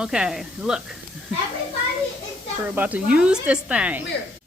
Okay, look. Everybody except We're about to use this thing. Come here.